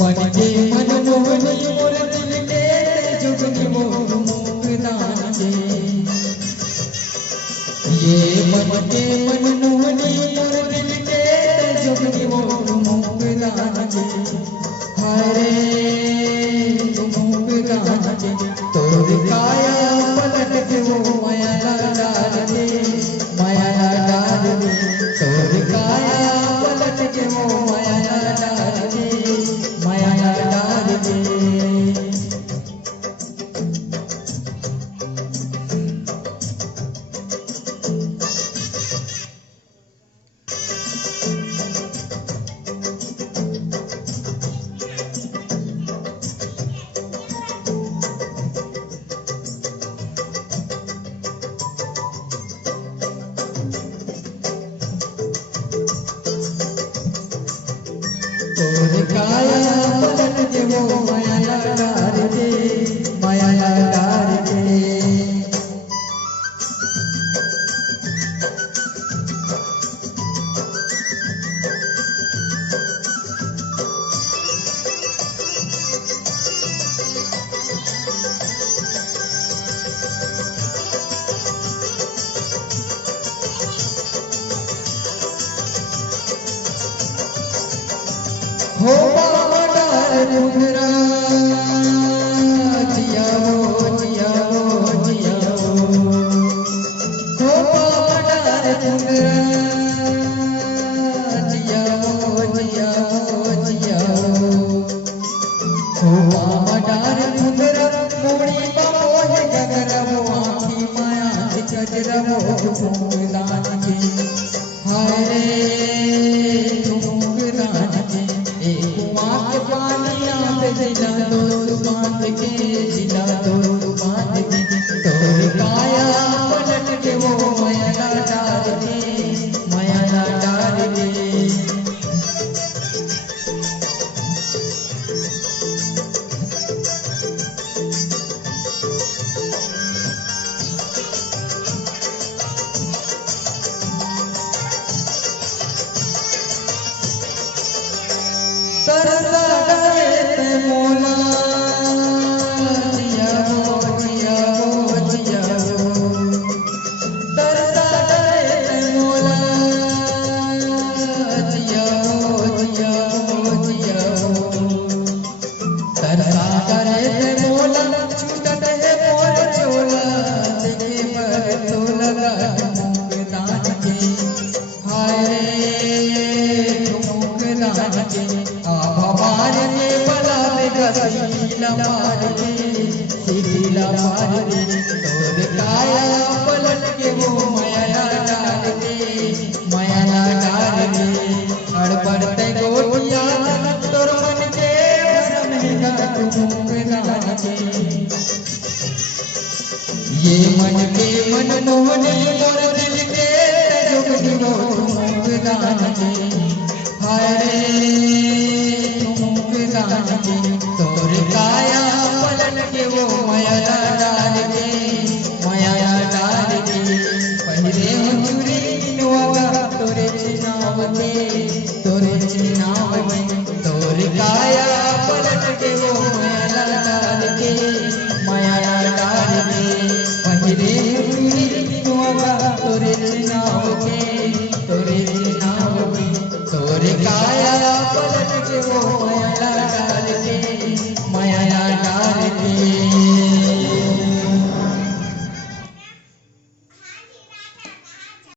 मन के मनमोहनी मोर दिल के जुगनी मोर मुक्तान के ये मन के मनमोहनी मोर दिल के जुगनी मोर मुक्तान के हरे मुक्तान के तोर काया पलट के वो माया डाल दे तोर काया पलट के वो माया डाल दे तोर काया पलट के वो माया डाल दे हो बाबा डार मुंदरा जिया हो जिया हो जिया हो बाबा डार मुंदरा जिया हो जिया हो जिया हो बाबा डार मुंदरा मोड़ी बाबो है गगरा वो आँखी माया गजरा वो मुंगदान के हाय जिला दो बांध के तोर काया पलट के वो माया डाल दे तरसा डरे मोला जिया हो जिया हो जिया हो तरसा डरे मोला जिया हो जिया हो जिया हो तरसा डरे मोला छूटत है मोर चोला देखे पर तो लगा मुक्तान के हाय मुक्तान के मार के बला सीला मार दे तोर काया पलट के वो माया डाल दे अड़पड़ते गोटिया तोर मन के भरम मुक्तान के ये मन के मनमोहनी मोर दिल के जुगनी मोर मुक्तान के हाय रे मुक्तान के